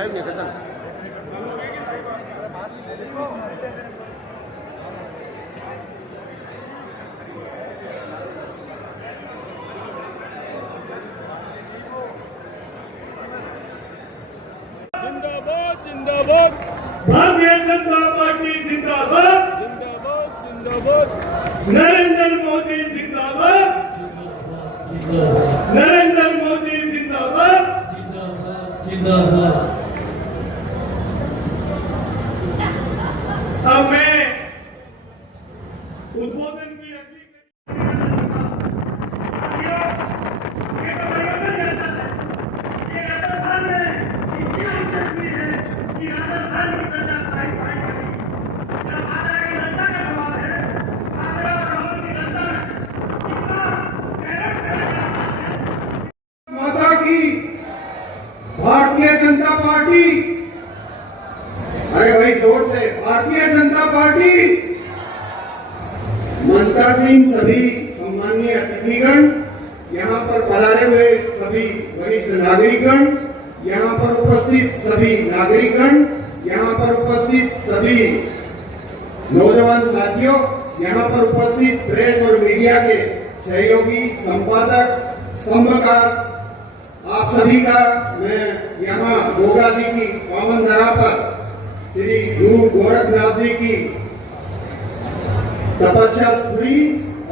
Time नहीं खत्म। जिंदाबाद जिंदाबाद भारतीय जनता पार्टी जिंदाबाद जिंदाबाद जिंदाबाद नरेंद्र मोदी जिंदाबाद नरेंद्र मोदी जिंदाबाद जिंदाबाद। अब मैं उद्बोधन की अगली राजस्थान में इसकी आवश्यकता है कि राजस्थान की जनता भाई भाई बनी। जब आगरा की जनता का सवाल है, आगरा और लाहौर की जनता में कितना मेहनत करेगा माता की भारतीय जनता पार्टी, अरे भाई जोर से, भारतीय जनता पार्टी, मंचासीन सभी सम्माननीय अतिथिगण, यहाँ पर पधारे हुए सभी वरिष्ठ नागरिकगण, यहाँ पर उपस्थित सभी नागरिकगण, यहाँ पर उपस्थित सभी नौजवान साथियों, यहाँ पर उपस्थित प्रेस और मीडिया के सहयोगी, संपादक, स्तंभकार, आप सभी का मैं यहाँ गोगा जी की पावन धरा पर श्री गुरु गोरखनाथ जी की तपस्या स्थली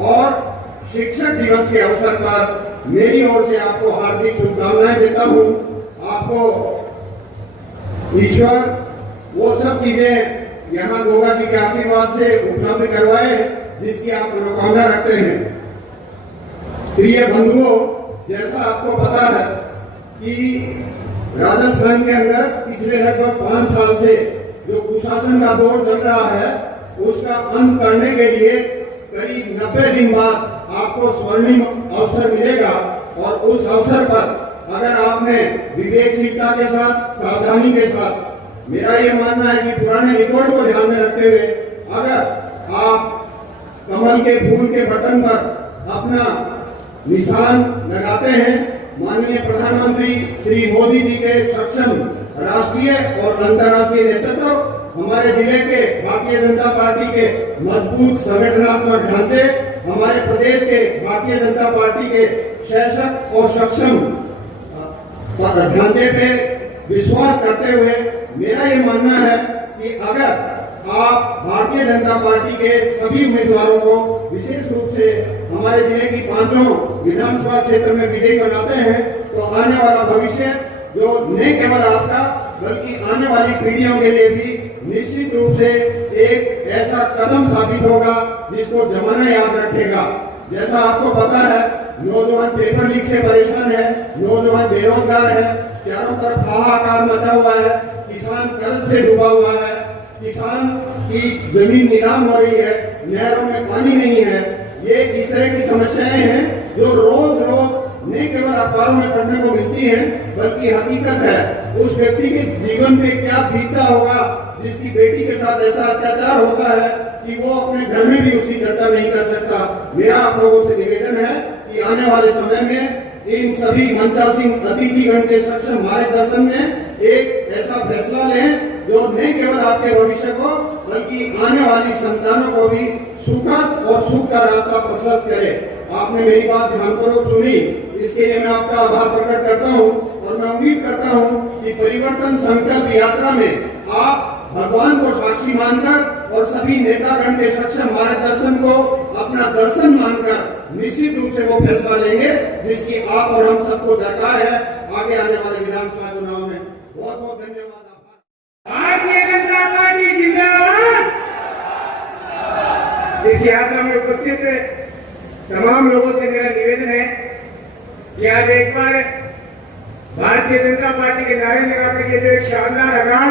और शिक्षक दिवस के अवसर पर मेरी ओर से आपको हार्दिक शुभकामनाएं देता हूं। आपको ईश्वर वो सब चीजें यहाँ गोगा जी के आशीर्वाद से उपलब्ध करवाए जिसकी आप मनोकामना रखते हैं। प्रिय बंधुओं, जैसा आपको पता है कि राजस्थान के अंदर पिछले लगभग 5 साल से जो कुशासन का दौर चल रहा है उसका अंत करने के लिए करीब 90 दिन बाद आपको स्वर्णिम अवसर मिलेगा और उस अवसर पर अगर आपने विवेकशीलता के साथ, सावधानी के साथ, मेरा ये मानना है कि पुराने रिकॉर्ड को ध्यान में रखते हुए अगर आप कमल के फूल के बटन पर अपना निशान लगाते हैं, माननीय प्रधानमंत्री श्री मोदी जी के सक्षम राष्ट्रीय और अंतर्राष्ट्रीय नेतृत्व, हमारे जिले के भारतीय जनता पार्टी के मजबूत संगठनात्मक ढांचे, हमारे प्रदेश के भारतीय जनता पार्टी के सशक्त और सक्षम ढांचे पे विश्वास करते हुए मेरा ये मानना है कि अगर आप भारतीय जनता पार्टी के सभी उम्मीदवारों को विशेष रूप से हमारे जिले की 5 विधानसभा क्षेत्र में विजयी बनाते हैं तो आने वाला भविष्य जो न केवल आपका बल्कि आने वाली पीढ़ियों के लिए भी निश्चित रूप से एक ऐसा कदम साबित होगा जिसको जमाना याद रखेगा। जैसा आपको पता है, नौजवान पेपर लीक से परेशान है, नौजवान बेरोजगार है, चारों तरफ हाहाकार मचा हुआ है, किसान कर्ज से डूबा हुआ है, किसान की जमीन नीलाम हो रही है, नहरों में पानी नहीं है। ये इस तरह की समस्याएं हैं जो रोज रोज न केवल अखबारों में पढ़ने को मिलती हैं बल्कि हकीकत है। उस व्यक्ति के जीवन पे क्या बीतता होगा जिसकी बेटी के साथ ऐसा अत्याचार होता है कि वो अपने घर में भी उसकी चर्चा नहीं कर सकता। मेरा आप लोगों से निवेदन है कि आने वाले समय में इन सभी मंचासीन अतिथिगण के सक्षम मार्गदर्शन में एक ऐसा फैसला लें जो न केवल आपके भविष्य को बल्कि आने वाली संतानों को भी सुखद और सुख का रास्ता प्रशस्त करे। आपने मेरी बात ध्यानपूर्वक सुनी, इसके लिए मैं आपका आभार प्रकट करता हूं और मैं उम्मीद करता हूं कि परिवर्तन संकल्प यात्रा में आप भगवान को साक्षी मानकर और सभी नेतागण के सक्षम मार्गदर्शन को अपना दर्शन मानकर निश्चित रूप से वो फैसला लेंगे जिसकी आप और हम सबको दरकार है आगे आने वाले विधानसभा चुनाव में। बहुत बहुत धन्यवाद। भारतीय जनता पार्टी जिंदाबाद। इस यात्रा में उपस्थित तमाम लोगों से मेरा निवेदन है कि आज एक बार भारतीय जनता पार्टी के नारे लगाकर के जो एक शानदार अगान,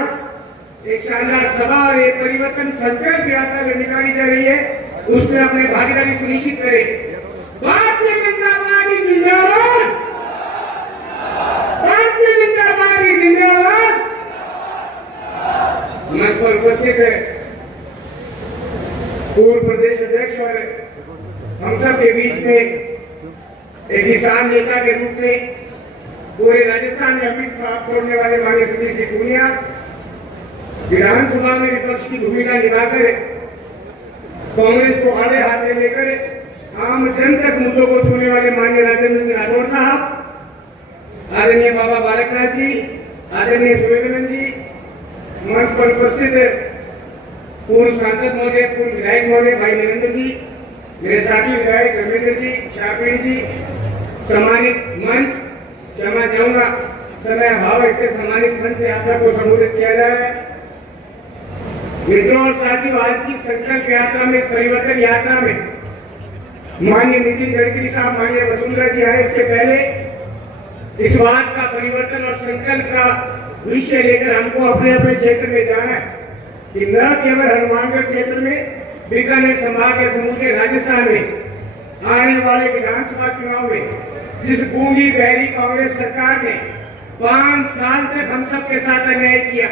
एक शानदार सभा और एक परिवर्तन संकल्प यात्रा जो निकाली जा रही है उसमें अपनी भागीदारी सुनिश्चित करें। भारतीय जनता पार्टी जिंदाबाद, भारतीय जनता पार्टी जिंदाबाद। मंच पर उपस्थित है पूर्व प्रदेश अध्यक्ष और हम सब के बीच में एक किसान नेता के रूप में पूरे राजस्थान में अमित शाह छोड़ने वाले माननीय सतीश जी पूनिया विधानसभा में विपक्ष की भूमिका निभाकर कांग्रेस को आड़े हाथ में लेकर आम जन तक मुद्दों को छूने वाले माननीय राजेंद्र सिंह राठौड़ साहब, आदरणीय बाबा बालकनाथ जी, आदरणीय सुरेंद्रनंद जी, मंच पर उपस्थित पूर्व सांसद महोदय, पूर्व विधायक महोदय भाई नरेंद्र जी, मेरे साथी विधायक धर्मेंद्र जी, शापिणी जी, सम्मानित मंच, क्षमा चाहूंगा समय अभाव, इसके सम्मानित मंच से आप सबको संबोधित किया जा रहा है। मित्रों और साथियों, आज की संकल्प यात्रा में, इस परिवर्तन यात्रा में माननीय नितिन गडकरी साहब, माननीय वसुंधरा जी आए, इससे पहले इस बात का परिवर्तन और संकल्प का विषय लेकर हमको अपने अपने क्षेत्र में जाना है कि न केवल हनुमानगढ़ क्षेत्र में, बीकानेर संभाग के समूचे राजस्थान में आने वाले विधानसभा चुनाव में जिस गूंगी बहरी कांग्रेस सरकार ने 5 साल तक हम सब के साथ अन्याय किया,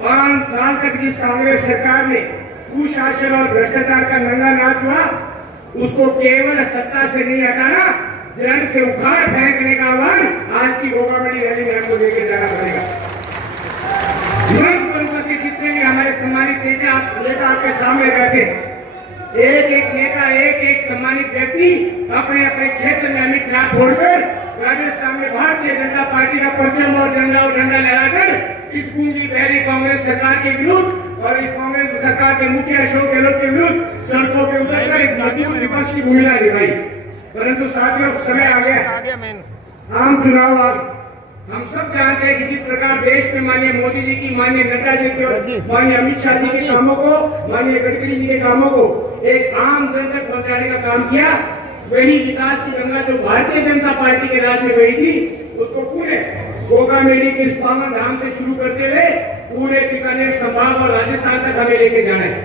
5 साल तक जिस कांग्रेस सरकार ने कुशासन और भ्रष्टाचार का नंगा नाच हुआ, उसको केवल सत्ता से नहीं हटाना, जड़ से उखाड़ फेंकने का आह्वान आज की गोगामड़ी रैली में हमको लेके जाना पड़ेगा। मंच पर उपस्थित जितने भी हमारे सम्मानित नेता आपके सामने बैठे, एक एक नेता, एक एक सम्मानित व्यक्ति अपने अपने क्षेत्र में अमित शाह छोड़कर राजस्थान में भारतीय जनता पार्टी का परचम और डंडा लहराकर इस गूंगी बहरी कांग्रेस सरकार के विरुद्ध और इस कांग्रेस सरकार के मुखिया अशोक गहलोत के विरुद्ध सड़कों पर उतरकर एक मजबूत विपक्ष की भूमिका निभाई। परंतु साथियों, समय आ गया, आम चुनाव आ गए। हम सब जानते हैं कि जिस प्रकार देश में माननीय मोदी जी की, माननीय नड्डा जी के और माननीय अमित शाह जी के कामों को, माननीय गडकरी जी के कामों को एक आम जन तक पहुंचाने का काम किया, वही विकास की गंगा जो भारतीय जनता पार्टी के राज में बही थी, उसको पूरे गोगामेडी के इस पावन धाम से शुरू करते हुए पूरे बीकानेर संभाग और राजस्थान तक हमें लेके जाना है।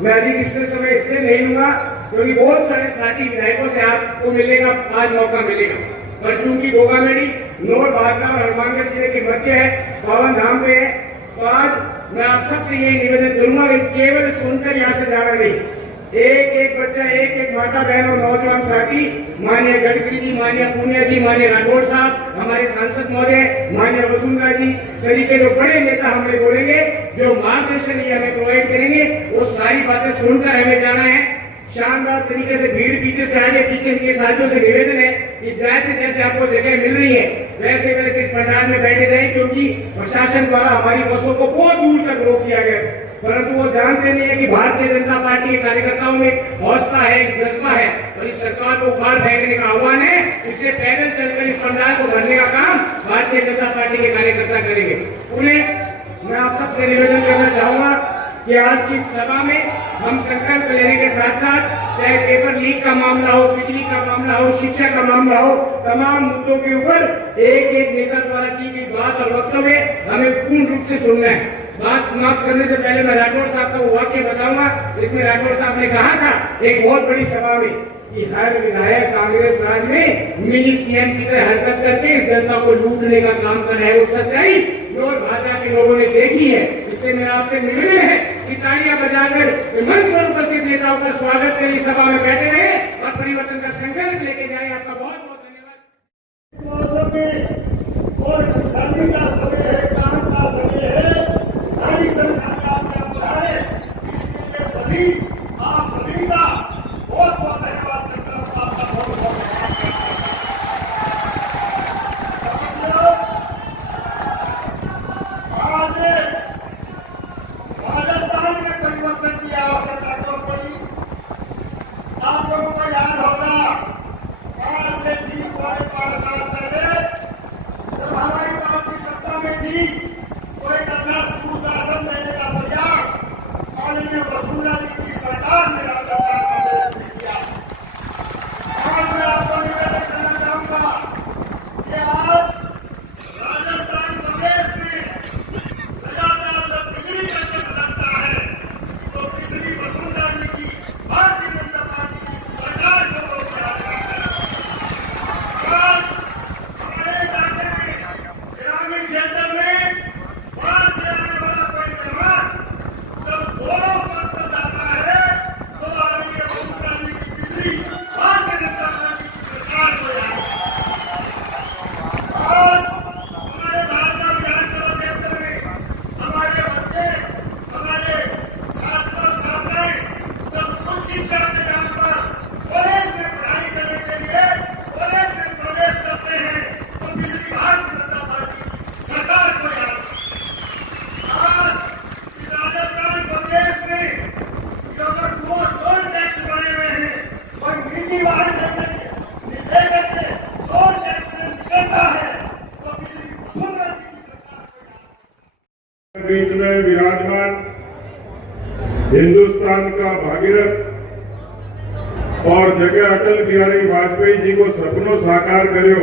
मैं अधिक इससे समय इसलिए नहीं लूंगा क्योंकि बहुत सारे साथी विधायकों से आपको मिलने का आज मौका मिलेगा, पर चूंकि गोगामेडी नोर भागना और हनुमानगढ़ जिले के मध्य है, पावन धाम पे है, तो आज मैं आप सबसे ये निवेदन करूंगा कि केवल सुनकर यहाँ से जाना नहीं, एक एक बच्चा, एक एक माता बहन और नौजवान साथी, माननीय गडकरी जी, माननीय पूनिया जी, माननीय राठौड़ साहब, हमारे सांसद महोदय, माननीय वसुंधरा जी, तरीके जो बड़े नेता हमें बोलेंगे, जो मार्गदर्शन ये हमें प्रोवाइड करेंगे, वो सारी बातें सुनकर हमें जाना है। शानदार तरीके से भीड़ पीछे से आगे, पीछे के साथियों से निवेदन है कि जैसे जैसे आपको जगह मिल रही है वैसे वैसे इस पंडाल में बैठे रहें, क्योंकि प्रशासन द्वारा हमारी बसों को बहुत दूर तक रोक दिया गया है, परंतु वो जानते नहीं है कि भारतीय जनता पार्टी के कार्यकर्ताओं में हौसला है, जज्बा है और इस सरकार को उखाड़ फेंकने का आह्वान है। इसलिए पैदल चलकर इस पंडाल को भरने का काम भारतीय जनता पार्टी के कार्यकर्ता करेंगे। उन्हें मैं आप सबसे निवेदन करना चाहूंगा कि आज की सभा में हम संकल्प लेने के साथ साथ, चाहे पेपर लीक का मामला हो, बिजली का मामला हो, शिक्षा का मामला हो, तमाम मुद्दों के ऊपर एक एक नेता द्वारा की गई बात और वक्तव्य हमें पूर्ण रूप से सुनना है। बात समाप्त करने से पहले मैं राठौड़ साहब का वो वाक्य बताऊंगा, इसमें राठौड़ साहब ने कहा था एक बहुत बड़ी सभा में कि हर विधायक कांग्रेस राज में मिनी सीएम की तरह हरकत करके इस जनता को लूटने का काम कर रहा है। वो सच्चाई नोर भाजपा के लोगों ने देखी है। इसलिए मेरा आपसे निवेदन है कि तालियां बजाकर मंच पर उपस्थित नेताओं का स्वागत करें, सभा में बैठे रहे और परिवर्तन का संकल्प लेके जाए। आपका बहुत बहुत धन्यवाद। सर्दी का समय है, काम का समय है, भारी संख्या में आप यहाँ पधारे, इसके लिए सभी आप सभी का बहुत बहुत धन्यवाद करता हूँ। आपका बहुत बहुत समझ आज राजस्थान में परिवर्तन की आवश्यकता क्यों पड़ी? आप लोगों को याद होगा आज से ठीक 5 साल पहले जब हमारी पार्टी सत्ता बीच में विराजमान हिंदुस्तान का भागीरथ और जगह अटल बिहारी वाजपेयी जी को सपनों साकार करियो,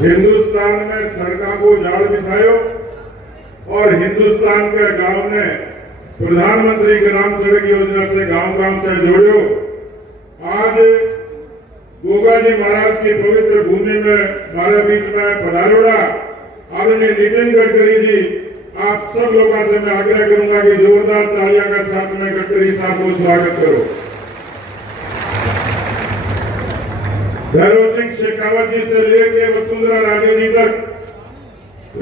हिंदुस्तान में सड़कों को जाल बिछायो और हिंदुस्तान के गांव ने प्रधानमंत्री ग्राम सड़क योजना से गांव-गांव से जोड़ियो। आज गोगा जी महाराज की पवित्र भूमि में हमारे बीच में पधारोड़ा आदरणीय नितिन गडकरी जी, आप सब लोगों से मैं आग्रह करूंगा कि जोरदार तालियां के साथ में गडकरी साहब को स्वागत करो। भैरव सिंह शेखावत जी से लेके वसुंधरा राजे जी तक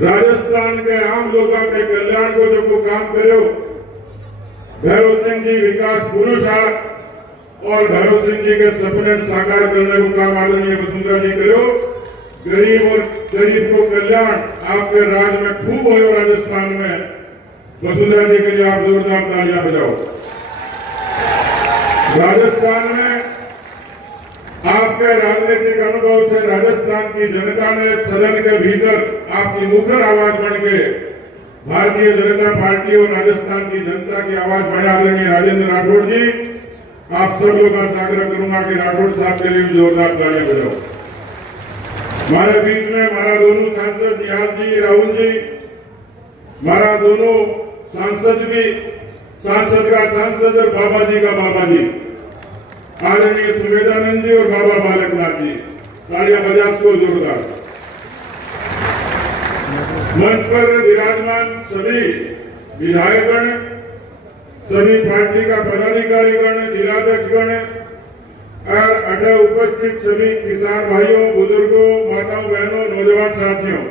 राजस्थान के आम लोगों के कल्याण को जो काम करो, भैरव सिंह जी विकास पुरुष है और भैरव सिंह जी के सपने साकार करने को काम आदरणीय वसुंधरा जी करो। गरीब और गरीब को कल्याण आपके राज में खूब हो राजस्थान में। वसुंधरा जी के लिए आप जोरदार तालियां बजाओ। राजस्थान में आपके राजनीतिक अनुभव से राजस्थान की जनता ने सदन के भीतर आपकी मुखर आवाज बन के भारतीय जनता पार्टी और राजस्थान की जनता की आवाज बने। आदरणीय राजेंद्र राठौड़ जी, आप सब लोगों से आग्रह करूंगा कि राठौड़ साहब के लिए भी जोरदार तालियां बजाओ। हमारे बीच में हमारा दोनों सांसद निहाल जी, राहुल जी, हमारा दोनों सांसद भी, सांसद का सांसद और बाबा जी का बाबा जी, आदरणीय सुमेधानंद जी और बाबा बालकनाथ जी, तालियां बजा को जोरदार। मंच पर विराजमान सभी विधायकगण, सभी पार्टी का पदाधिकारीगण, जिलाध्यक्षगण और अड्डा उपस्थित सभी किसान भाइयों, बुजुर्गों, माताओं, बहनों, नौजवान साथियों,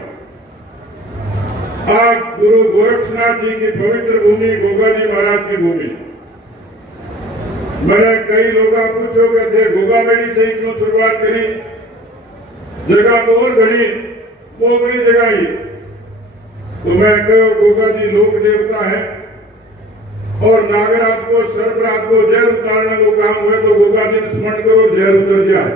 आज गुरु गोरक्षनाथ जी की पवित्र भूमि गोगा जी महाराज की भूमि। मैंने कई लोग पूछो कि थे गोगा मेड़ी से क्यों शुरुआत करी, जगह तो और घड़ी पोखड़ी जगह ही, तो मैं कहो गोगा जी लोक देवता है और नागरात को सर्परात को जहर उतारने को काम हुए तो गोगा जी ने स्मरण करो जहर उतर जाए।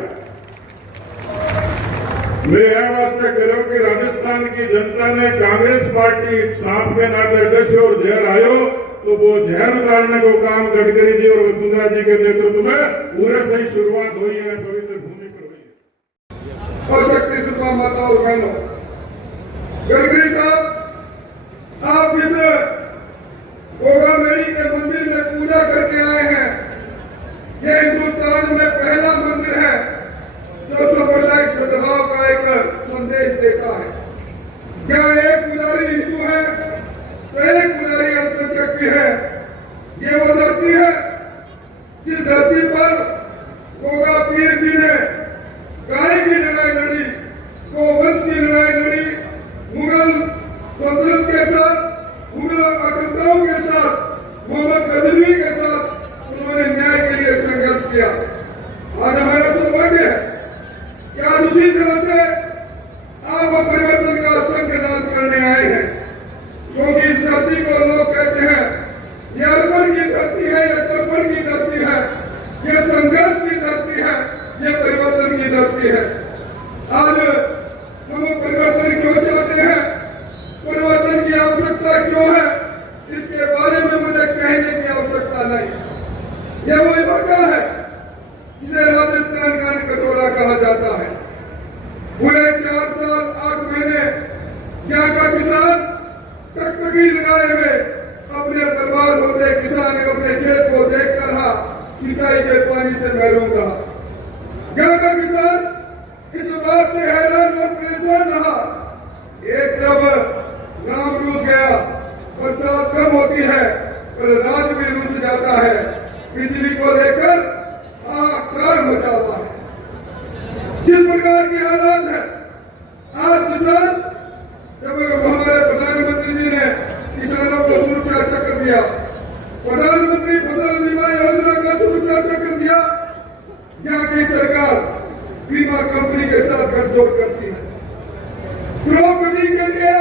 मैं यह वास्ते करो कि राजस्थान की जनता ने कांग्रेस पार्टी सांप के नाते डसे और जहर आयो तो वो जहर उतारने को काम गडकरी जी और वसुंधरा जी के नेतृत्व में पूरे से ही शुरुआत हुई है, पवित्र भूमि पर हुई है। और शक्ति सुपा माता और बहनों, गडकरी साहब, आप इस गोगा मेड़ी के मंदिर में पूजा करके आए हैं। यह हिंदुस्तान में पहला मंदिर है जो सांप्रदायिक सद्भाव का एक संदेश देता है। यहाँ एक पुजारी हिंदू है तो एक पुजारी अल्पसंख्यक भी है। ये वो धरती है जिस धरती पर गोगा पीर जी ने गाय की लड़ाई लड़ी, गोवंश की लड़ाई लड़ी, मुगल सल्तनत के साथ, मुगल आक्रमणों के साथ, मोहम्मद गजनवी के साथ उन्होंने न्याय के लिए संघर्ष किया। आज हमारा सौभाग्य है कि आज उसी तरह से आप परिवर्तन का संकल्प करने आए हैं, क्योंकि इस धरती को लोग कहते हैं ये अर्पण की धरती है, ये तर्पण की धरती है, ये संघर्ष की धरती है, ये परिवर्तन की धरती है। आज हम परिवर्तन क्यों चाहते हैं, परिवर्तन की आवश्यकता क्यों है, इसके बारे में मुझे कहने की आवश्यकता नहीं। यह वो इलाका है जिसे राजस्थान का कटोरा कहा जाता है। पूरे 4 साल 8 महीने यहाँ का किसान टकटकी लगाए हुए अपने बर्बाद होते किसान अपने खेत को देखता रहा, सिंचाई के पानी से महरूम रहा। यहाँ का किसान इस बात से हैरान और परेशान रहा, एक तरफ राम रूस गया, बरसात कम होती है पर राज भी रूस जाता है, बिजली को लेकर हाहाकार मचा हुआ है। जिस प्रकार की हालात है आज किसान, जब हमारे प्रधानमंत्री जी ने किसानों को सुरक्षा चक्र दिया, प्रधानमंत्री फसल बीमा योजना का सुरक्षा चक्र दिया, यहाँ की सरकार बीमा कंपनी के साथ गठजोड़ करती है। क्रॉप कटिंग के लिए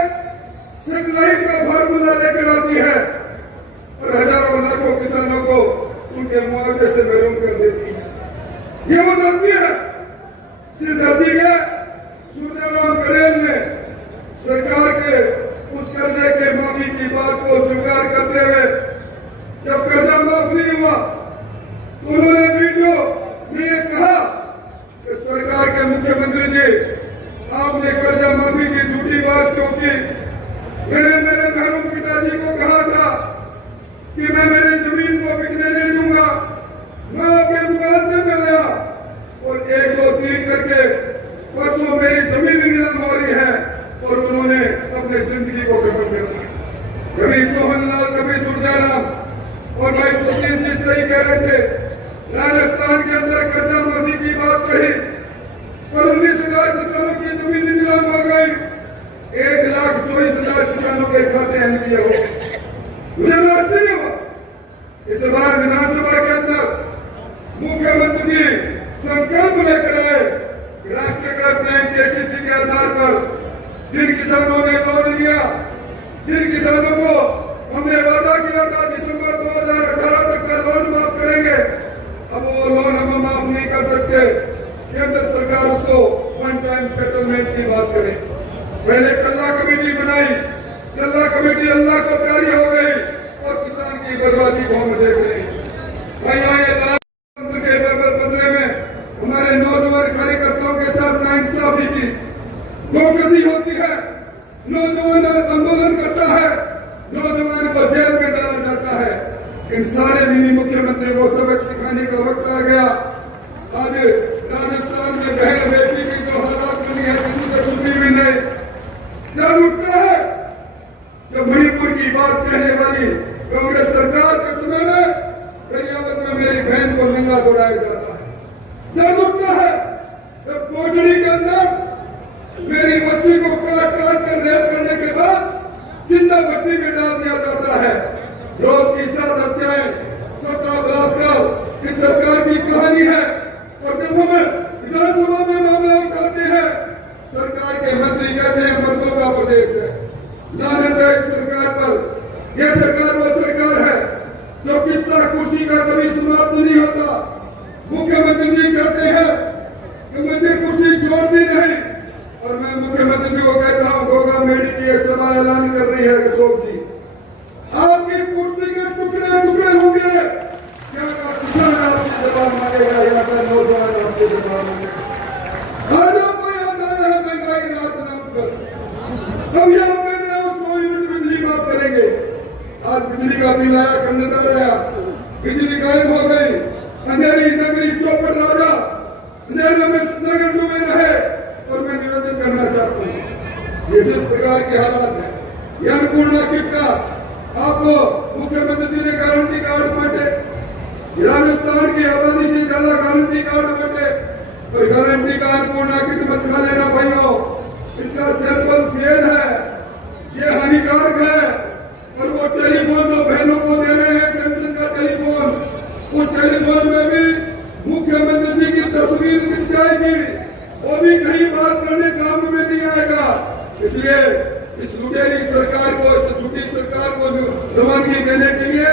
सेटेलाइट का फार्मूला लेकर आती है और हजारों लाखों किसानों को उनके मुआवजे से महरूम कर देती है। ये वो धरती है जिस धरती के सूर्यराम पटेल ने सरकार के उस कर्जे के माफी की बात को स्वीकार करते हुए जब कर्जा माफ नहीं हुआ तो उन्होंने वीडियो में ये कहा कि सरकार के मुख्यमंत्री जी आपने कर्जा माफी की झूठी बात क्यों की। मेरे मरहूम पिताजी को कहा था कि मैं मेरी जमीन को बिकने नहीं दूंगा। मैं आपके मुकाबले में आया और 1 2 3 करके परसों मेरी जमीन नीलाम हो रही है और उन्होंने अपने जिंदगी को खत्म कर दिया। कभी सोहनलाल, कभी सुरजाराम और भाई सतीश जी सही कह रहे थे। राजस्थान के अंदर कर्जा माफी की बात कही पर 19,000 किसानों की जमीन नीलाम हो गई। 1,24,000 किसानों के खाते एनपीए हो गए। मुझे तो आश्चर्य हुआ। इस बार विधानसभा के अंदर मुख्यमंत्री जी संकल्प लेकर आए कि राष्ट्रीयकृत बैंक केसीसी के आधार पर जिन किसानों ने लोन लिया, जिन किसानों को हमने वादा किया था दिसंबर 2018 तक का लोन माफ करेंगे, अब वो लोन हम माफ नहीं कर सकते। केंद्र सरकार उसको वन टाइम सेटलमेंट की बात करे। पहले कल्ला कमेटी बनाई, कल्ला कमेटी अल्लाह को प्यारी हो गई और किसान की बर्बादी को हम देख रहे हैं। के बदले में हमारे नौजवान कार्यकर्ताओं के साथ नाइंसाफी की गोकसी होती है। नौजवान आंदोलन करता है, नौजवान को जेल में डाला जाता है। इन सारे मिनी मुख्यमंत्री को सबक सिखाने का वक्त आ गया। आज राजस्थान में बहन बेटी की जो हालात बनी है किसी से छुपी भी नहीं। जब उठता है, जब मणिपुर की बात कहने वाली कांग्रेस सरकार के समय में गरियाबंद में मेरी बहन को नंगा दौड़ाया जाता है। जब उठता है, जब कोटड़ी के अंदर मेरी बच्ची को काट काट कर रेप करने के बाद जिंदा भट्टी में डाल दिया जाता है। रोज की 7 हत्याएं, 17 बलात्कार इस सरकार की कहानी है। और जब हम विधानसभा में मामला उठाते हैं, सरकार के मंत्री कहते हैं मर्दों का प्रदेश है। लानत है इस सरकार पर। यह सरकार वो सरकार है जो किस्सा कुर्सी का कभी समाप्त नहीं होता। मुख्यमंत्री जी कहते हैं कि मुझे कुर्सी छोड़ती नहीं और मैं मुख्यमंत्री जी को कहता हूं गोगा मेडी की एक सभा ऐलान कर रही है अशोक जी, आपकी कुर्सी के टुकड़े टुकड़े होंगे। क्या का किसान आपसे जवाब मांगेगा या का नौजवान आपसे जवाब मांगेगा। आज आपको याद आया है महंगाई रात नाम पर हम यहाँ कह रहे हो 100 यूनिट बिजली माफ करेंगे। आज बिजली का बिल आया, कन्नदार आया, बिजली गायब हो गई। अंधेरी नगरी चौपड़ राजा अंधेरे में नगर डूबे रहे। और मैं निवेदन करना चाहता हूँ, ये जिस प्रकार के हालात है, ये अन्नपूर्णा किट का आपको मुख्यमंत्री जी ने गारंटी कार्ड बांटे। राजस्थान की आबादी से ज्यादा गारंटी कार्ड बांटे और गारंटी का अन्नपूर्णा किट मत खा लेना भाइयों, इसका सैंपल फेल है, ये हानिकारक है। और वो टेलीफोन जो बहनों को दे रहे हैं, सैमसंग का टेलीफोन, उस टेलीफोन में भी मुख्यमंत्री जी की तस्वीर दिख जाएगी, वो भी कहीं बात करने काम में नहीं आएगा। इसलिए इस लुटेरी सरकार को, इस झूठी सरकार को रवानगी देने के लिए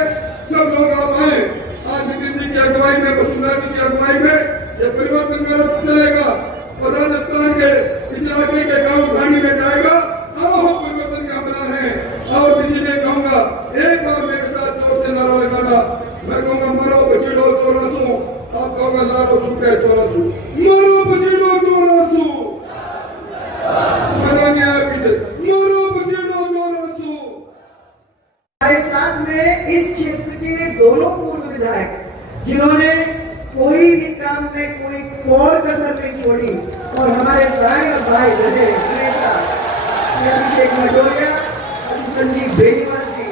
सब लोग आप आए। आज नितिन जी की अगुवाई में, वसुंधरा जी की अगुवाई में ये परिवर्तन का रथ चलेगा और राजस्थान के इस इलाके के गांव ढाणी में जाएगा। आओ हम परिवर्तन का बना रहे हैं। और इसीलिए कहूंगा एक बार मेरे साथ जोर से नारा लगाना। मैं कहूंगा मारो बछड़ो चौरासू, आप कहोगे लारो छूटे चौरासू। मारो बछड़ो चौरासू, पता नहीं आया पीछे, मारो बछड़ो चौरासू। हमारे साथ में इस क्षेत्र के दोनों पूर्व विधायक जिन्होंने कोई भी काम में कोई कोर कसर नहीं छोड़ी और हमारे सारे और भाई रहे हमेशा, अभिषेक मटोरिया, संजीव बेनीवाल जी,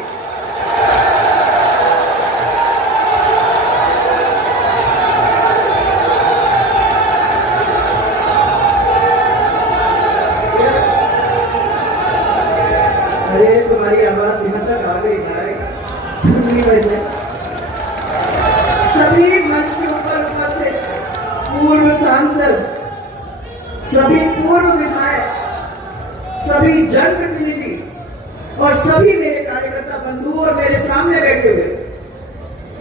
अरे तुम्हारी आवाज यहाँ तक आ गई भाई, सुननी बजे। सभी मंच के ऊपर उपस्थित पूर्व सांसद, सभी पूर्व विधायक, सभी जनप्रतिनिधि और सभी मेरे कार्यकर्ता बंधु और मेरे सामने बैठे हुए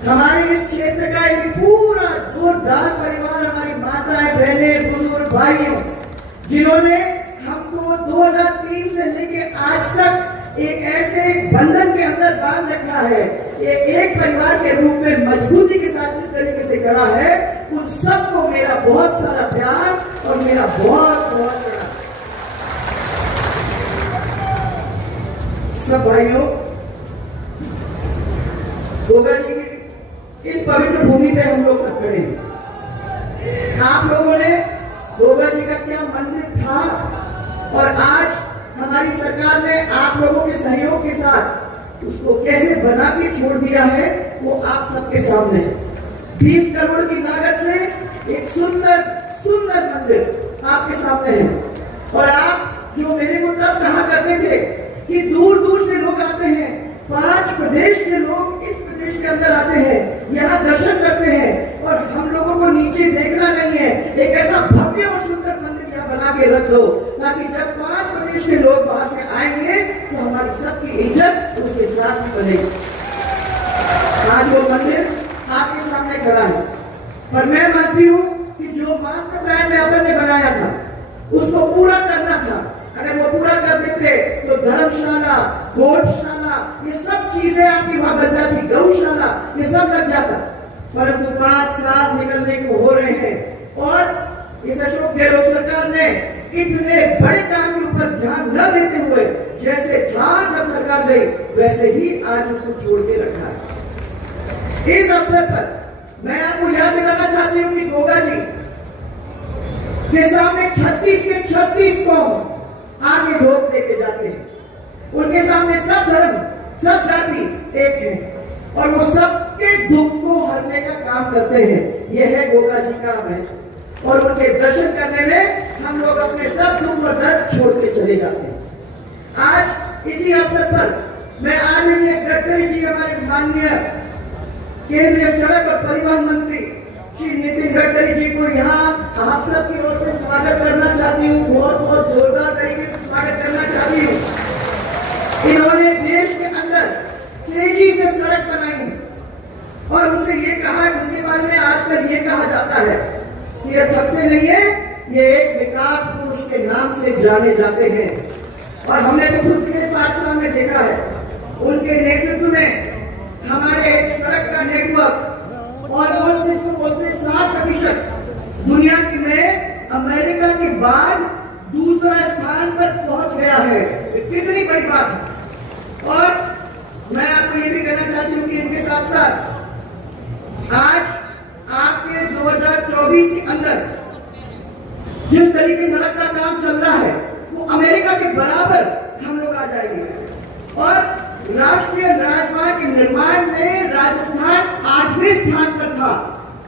हमारे इस क्षेत्र का एक पूरा जोरदार परिवार, हमारी माताएं, बहनें, बुजुर्ग, भाइयों, जिन्होंने हमको 2003 से लेके आज तक एक ऐसे बंधन के अंदर बांध रखा है, एक परिवार के रूप में मजबूती के साथ जिस तरीके से खड़ा है, उन सबको मेरा बहुत सारा प्यार और मेरा बहुत बहुत बड़ा सब भाइयों, गोगा जी की इस पवित्र भूमि पे हम लोग सब खड़े हैं। आप लोगों ने गोगा जी का क्या मंदिर था और आज हमारी सरकार ने आप लोगों के सहयोग के साथ उसको कैसे बना के छोड़ दिया है, वो आप सबके सामने 20 करोड़ की लागत से एक सुंदर सुंदर मंदिर आपके सामने है। और आप जो मेरे को तब कहा करते थे कि दूर दूर से लोग आते हैं, 5 प्रदेश से लोग इस प्रदेश के अंदर आते हैं, यहाँ दर्शन करते हैं और हम लोगों को नीचे देखना नहीं है, एक ऐसा भव्य और सुंदर मंदिर यहाँ बना के रख दो ताकि जब 5 प्रदेश के लोग बाहर से आएंगे तो हमारी सबकी इज्जत उसके साथ भी बनेगी। आज वो मंदिर आपके सामने खड़ा है, पर मैं मानती हूँ कि जो मास्टर प्लान में अपन ने बनाया था उसको पूरा करना था। अगर वो पूरा कर देते तो धर्मशाला, गौशाला, ये सब चीजें आपकी वहां बन जाती, गौशाला, ये सब लग जाता। परंतु 5 साल निकलने को हो रहे हैं और इस अशोक गहलोत सरकार ने इतने बड़े काम के ऊपर ध्यान न देते हुए जैसे था जब सरकार गई वैसे ही आज उसको छोड़ के रखा है। इस अवसर पर मैं आपको याद दिलाना चाहती हूँ कि गोगा जी के सामने 36 के 36 कौम आगे ढोक लेके जाते हैं। उनके सामने सब धर्म, सब जाति एक है और वो सबके दुख को हरने का काम करते हैं। यह है गोगा जी का महत्व और उनके दर्शन करने में हम लोग अपने सब दुख और दर्द छोड़ के चले जाते हैं। आज इसी अवसर पर मैं आदरणीय गडकरी जी, हमारे माननीय केंद्रीय सड़क और परिवहन मंत्री श्री नितिन गडकरी जी को यहाँ आप सबकी ओर से स्वागत करना चाहती हूँ, बहुत बहुत जोरदार तरीके से स्वागत करना चाहती हूँ। इन्होंने देश के अंदर तेजी से सड़क बनाई और उनसे ये कहा, उनके बारे में आजकल ये कहा जाता है कि ये थकते नहीं है, ये एक विकास पुरुष के नाम से जाने जाते हैं। और हमने तो खुद के 5 साल में देखा है, उनके नेतृत्व में हमारे सड़क का नेटवर्क और इसको बोलते 60% दुनिया में अमेरिका के बाद दूसरा स्थान पर पहुंच गया है। कितनी बड़ी बात है। और मैं आपको ये भी कहना चाहती हूँ कि इनके साथ साथ आज आपके 2024 के अंदर जिस तरीके से सड़क का काम चल रहा है वो अमेरिका के बराबर हम लोग आ जाएंगे। और राष्ट्रीय राजमार्ग के निर्माण में राजस्थान 8वें स्थान पर था,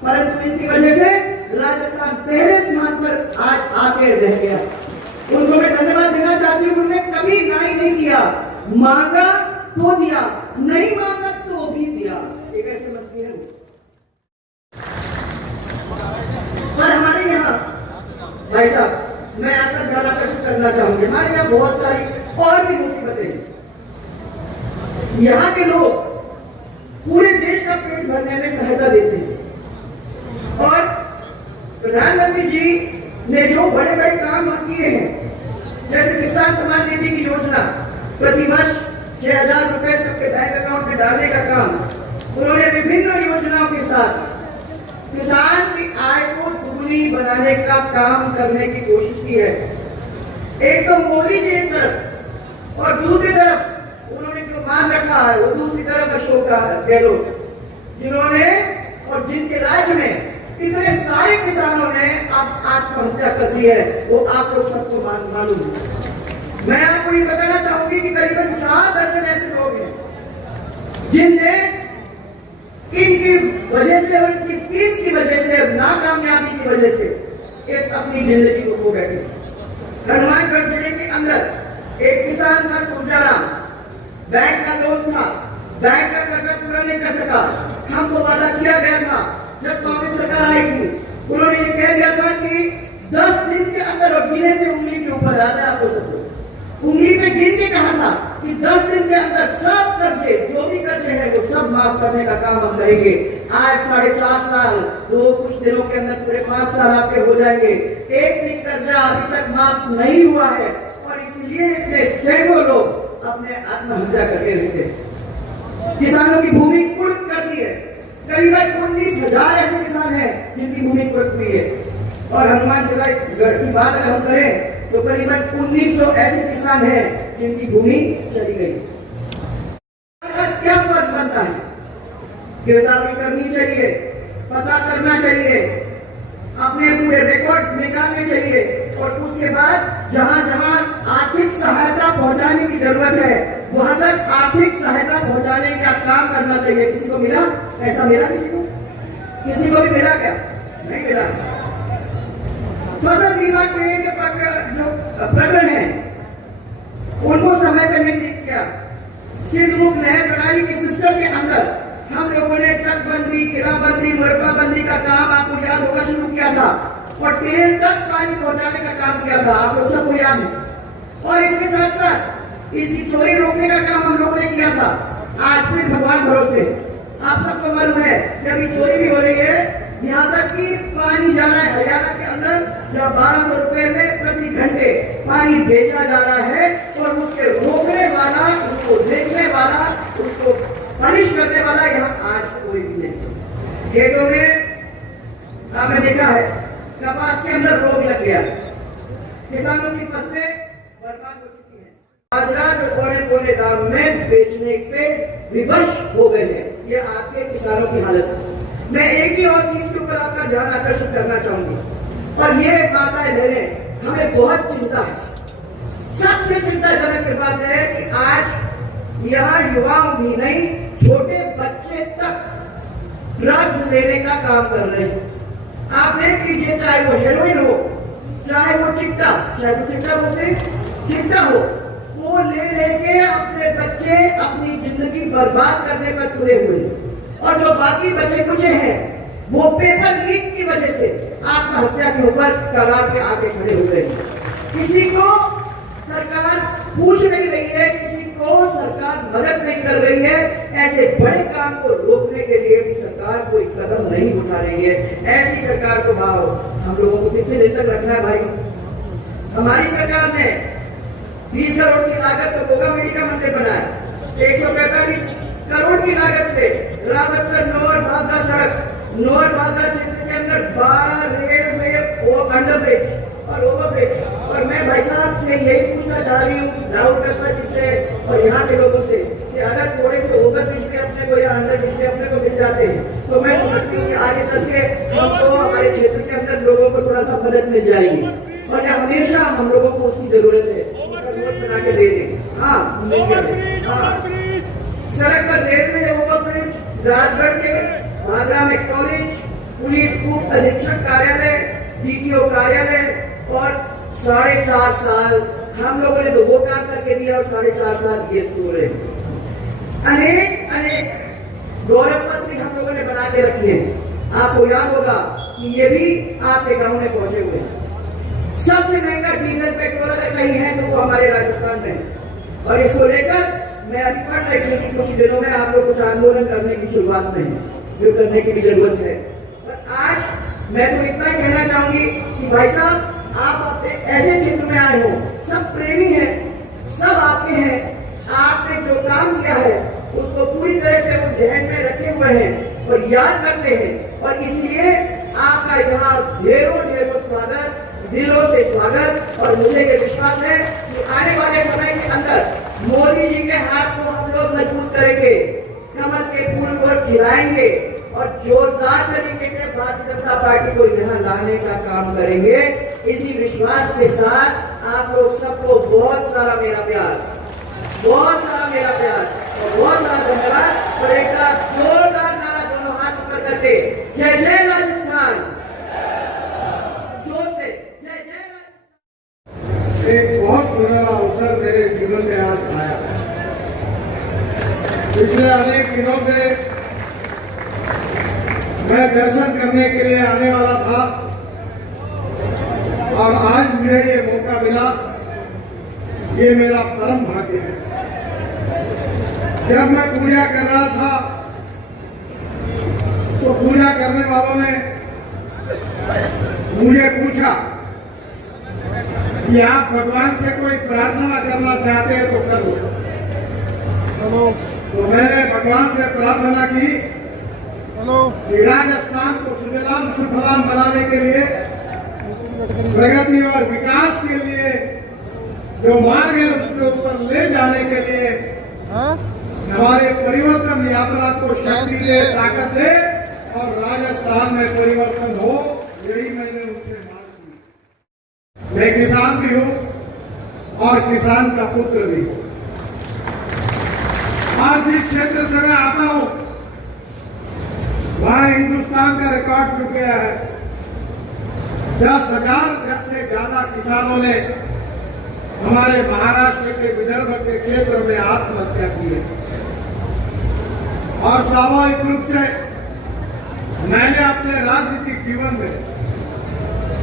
परंतु इनकी वजह से राजस्थान पहले स्थान पर आज आके रह गया। उनको मैं धन्यवाद देना चाहती हूँ, उन्होंने कभी नाई नहीं किया, मांगा तो दिया, नहीं मांगा तो भी दिया। एक ऐसे मंत्री है। पर हमारे यहाँ भाई साहब, मैं आपका ध्यान आकर्षित करना चाहूंगी, हमारे यहाँ बहुत सारी और भी मुसीबतें हैं। यहाँ के लोग पूरे देश का पेट भरने में सहायता देते हैं और प्रधानमंत्री जी ने जो बड़े बड़े काम किए हैं, जैसे किसान सम्मान निधि की योजना, प्रतिवर्ष 6,000 रुपए सबके बैंक अकाउंट में डालने का काम, उन्होंने विभिन्न योजनाओं के साथ किसान की आय को दुगनी बनाने का काम करने की कोशिश की है। एक तो मोदी जी एक तरफ और दूसरी तरफ उन्होंने जो मान रखा है वो दूसरी तरफ अशोक गहलोत, जिन्होंने और जिनके राज्य में इतने सारे किसानों ने अब आत्महत्या कर दी है, वो आप लोग सबको मालूम है। मैं आपको ये बताना चाहूंगी कि करीबन 4 दर्जन ऐसे लोग हैं जिनने इनकी वजह से, उनकी स्कीम्स की वजह से, नाकामयाबी की वजह से एक अपनी जिंदगी को खो बैठे। हनुमानगढ़ जिले के अंदर एक किसान था सूरजाराम, बैंक का लोन था, बैंक का कर्जा पूरा नहीं कर सका। हमको वादा किया गया था जब कांग्रेस सरकार आई थी, उन्होंने ये कह दिया था कि 10 दिन के अंदर, और गिने थे उंगली के ऊपर, याद है आपको सबको, उंगली पे गिन के कहा था कि 10 दिन के अंदर सब कर्जे, जो भी कर्जे हैं वो सब माफ करने का काम हम करेंगे। आज 4.5 साल, कुछ दिनों के अंदर पूरे 5 साल आपके हो जाएंगे। एक भी कर्जा अभी तक माफ नहीं हुआ है और इसीलिए इतने सैकड़ों लोग अपने आत्महत्या करके रहते हैं। किसानों की भूमि कुर्क कर दी है। करीबन 19,000 ऐसे किसान हैं जिनकी भूमि कुर्क हुई है। और हनुमानगढ़ की बात अगर हम करें तो करीबन 1900 ऐसे किसान हैं जिनकी भूमि चली गई। क्या फर्ज बनता है? गिरफ्तारी करनी चाहिए, पता करना चाहिए, अपने पूरे रिकॉर्ड निकालने चाहिए और उसके बाद जहां जहां आर्थिक सहायता पहुंचाने की जरूरत है वहां तक आर्थिक सहायता पहुंचाने का काम करना चाहिए। किसी को मिला? ऐसा मिला किसी को? किसी को भी मिला क्या? नहीं मिला। फसल बीमा क्लेम के जो प्रकरण है उनको समय पे नहीं ठीक किया। सिंधमुख नहर प्रणाली के सिस्टम के अंदर हम लोगों ने चकबंदी, किलाबंदी, मरकाबंदी का काम आपको याद होगा शुरू किया था और ट्रेन तक पानी पहुंचाने का काम किया था, आप लोग सबको याद है। और इसके साथ साथ इसकी चोरी रोकने का काम हम लोगों ने किया था। आज फिर भगवान भरोसे आप सबको मालूम है कि अभी चोरी भी हो रही है, यहाँ तक कि पानी जा रहा है हरियाणा के अंदर जहाँ 1200 रुपए में प्रति घंटे पानी बेचा जा रहा है और उसके रोकने वाला, उसको देखने वाला, उसको पनिश करने वाला यहाँ आज कोई भी नहीं। खेतों में आपने देखा है कपास के अंदर रोग लग गया, किसानों की फसलें बर्बाद हो चुकी हैं, बाजरा जो कोने कोने दाम में बेचने पे विवश हो गए हैं। ये आपके किसानों की हालत है। मैं एक ही और चीज के ऊपर आपका ध्यान आकर्षित करना चाहूंगी और ये माताएं बहनें हमें बहुत चिंता है। सबसे चिंताजनक ये बात है कि आज यहाँ युवाओं भी नहीं छोटे बच्चे तक ड्रग्स लेने का काम कर रहे हैं। आप देख लीजिए, चाहे वो हेरोइन हो, चाहे वो चिट्टा, चाहे वो चिट्टा बोलते हैं, चिट्टा हो, वो ले लेके अपने बच्चे अपनी जिंदगी बर्बाद करने पर तुले हुए हैं। और जो बाकी बचे कुछ हैं वो पेपर लीक की वजह से आत्महत्या के ऊपर कगार पे आके खड़े हुए हैं। किसी को सरकार पूछ नहीं रही है, किसी को सरकार मदद नहीं कर रही है। ऐसे बड़े काम को रोकने के लिए भी सरकार कोई कदम नहीं उठा रही है। ऐसी सरकार को भाव हम लोगों को कितने दिन तक रखना है भाई? हमारी सरकार ने 20 करोड़ की लागत तो गोगा मिट्टी का मंदिर बनाया, 145 करोड़ की लागत से रावतसर नौर भादरा सड़क, नौर भादरा क्षेत्र के अंदर 12 रेल में वो अंडर ब्रिज और ओवर ब्रिज। और मैं भाई साहब से यही पूछना चाह रही हूँ, राहुल कस्बा जी से और यहाँ के लोगों से, कि अगर थोड़े से ओवर ब्रिज पे अपने को या अंडर ब्रिज पे अपने को मिल जाते हैं तो मैं समझती हूँ कि आगे चल के हमको हमारे क्षेत्र के अंदर लोगों को थोड़ा सा मदद मिल जाएगी। और हमेशा हम लोगों को उसकी जरूरत है, नोट बना के दे दें। हाँ, सड़क पर रेलवे ओवर ब्रिज, राजगढ़ के भादरा में कॉलेज, पुलिस उप अधीक्षक कार्यालय, डीटीओ कार्यालय और 4.5 साल हम लोगों ने तो वो काम करके दिया और 4.5 साल ये सो रहे। अनेक गौरव पत्र भी हम लोगों ने बना के रखी है। आपको याद होगा कि ये भी आपके गांव में पहुंचे हुए हैं। सबसे महंगा डीजल पेट्रोल अगर कहीं है तो वो हमारे राजस्थान में है। और इसको लेकर मैं अभी पढ़ रही थी कि कुछ दिनों में आप लोग कुछ आंदोलन करने की शुरुआत में है, जो करने की भी जरूरत है। पर आज मैं तो इतना ही कहना चाहूंगी कि भाई साहब आप अपने ऐसे क्षेत्र में आए हो, सब प्रेमी हैं, सब आपके हैं, आपने जो काम किया है उसको पूरी तरह से वो जहन में रखे हुए हैं और याद करते हैं। और इसलिए आपका यहाँ ढेरों स्वागत, दिलों से स्वागत। और मुझे ये विश्वास है कि आने वाले समय के अंदर मोदी जी के हाथ को हम लोग मजबूत करेंगे, कमल के फूल को खिलाएंगे और जोरदार तरीके से भारतीय जनता पार्टी को यहाँ लाने का काम करेंगे। इसी विश्वास के साथ आप लोग सबको बहुत सारा मेरा प्यार, बहुत सारा मेरा प्यार और बहुत सारा धन्यवाद। और एक जोरदार नारा दोनों हाथ ऊपर करके जय जय राजस्थान, जोर से जय जय राजस्थान। एक बहुत सुनहरा अवसर मेरे जीवन में आज आया। पिछले अनेक दिनों से मैं दर्शन करने के लिए आने वाला था और आज मुझे ये मौका मिला, ये मेरा परम भाग्य है। जब मैं पूजा कर रहा था तो पूजा करने वालों ने मुझे पूछा कि आप भगवान से कोई प्रार्थना करना चाहते हैं तो करो। तो मैंने भगवान से प्रार्थना की कि राजस्थान को सुजलाम सुफलाम बनाने के लिए, प्रगति और विकास के लिए जो मार्ग है उसके ऊपर ले जाने के लिए हमारे परिवर्तन यात्रा को शक्ति दे, ताकत दे और राजस्थान में परिवर्तन हो, यही मैंने उनसे मांग की। मैं किसान भी हूं और किसान का पुत्र भी हूं। आज जिस क्षेत्र से मैं आता हूं वहां हिंदुस्तान का रिकॉर्ड टूट गया है। 10,000 से ज्यादा किसानों ने हमारे महाराष्ट्र के विदर्भ के क्षेत्र में आत्महत्या की है और स्वाभाविक रूप से मैंने अपने राजनीतिक जीवन में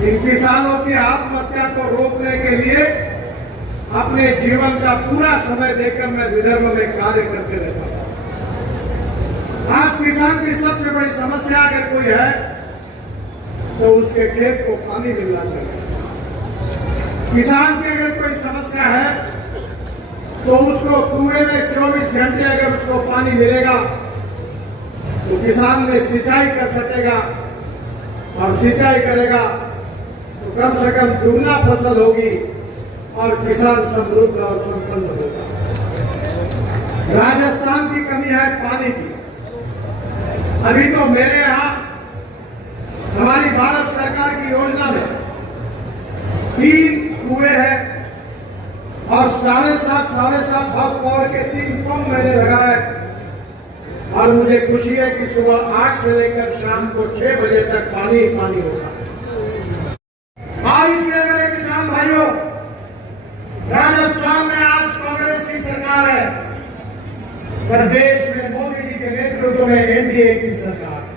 इन किसानों की आत्महत्या को रोकने के लिए अपने जीवन का पूरा समय देकर मैं विदर्भ में कार्य करते रहता हूं। आज किसान की सबसे बड़ी समस्या अगर कोई है तो उसके खेत को पानी मिलना चाहिए। किसान की अगर कोई समस्या है तो उसको कुएं में 24 घंटे अगर उसको पानी मिलेगा तो किसान में सिंचाई कर सकेगा और सिंचाई करेगा तो कम से कम दुगना फसल होगी और किसान समृद्ध और संपन्न होगा। राजस्थान की कमी है पानी की। अभी तो मेरे यहां हमारी भारत सरकार की योजना में 3 कुएं हैं और 7.5 हॉर्स पावर के 3 पंप मैंने लगाए और मुझे खुशी है कि सुबह 8 से लेकर शाम को 6 बजे तक पानी ही पानी होता है। आज इसलिए मेरे किसान भाइयों, राजस्थान में आज कांग्रेस की सरकार है, प्रदेश में मोदी जी के नेतृत्व में एनडीए की सरकार है।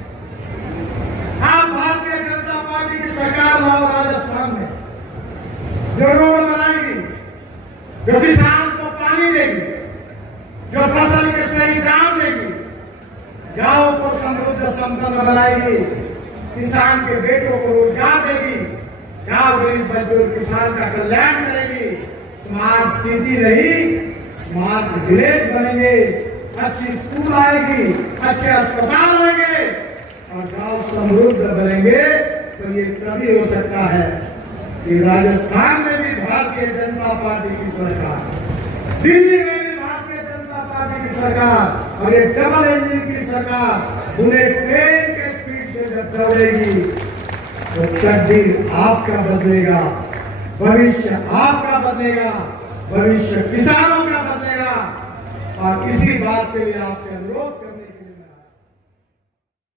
आप भारतीय जनता पार्टी की सरकार लाओ राजस्थान में, जो रोड बनाएगी, जो किसान को पानी देगी, जो फसल के सही दाम देगी, गांव को समृद्ध संपन्न बनाएगी, किसान के बेटों को रोजगार देगी, गांव गरीब मजदूर किसान का कल्याण करेगी। स्मार्ट सिटी नहीं, स्मार्ट विलेज बनेंगे, अच्छी स्कूल आएगी, अच्छे अस्पताल आएंगे और गांव समृद्ध बनेंगे। तो ये तभी हो सकता है कि राजस्थान में भी भारतीय जनता पार्टी की सरकार, दिल्ली में भी भारतीय जनता पार्टी की सरकार और ये डबल इंजन की सरकार बुलेट ट्रेन के स्पीड से जब दौड़ेगी तो तकदीर आपका बदलेगा, भविष्य आपका बदलेगा, भविष्य किसानों का बदलेगा। और इसी बात के लिए आपसे अनुरोध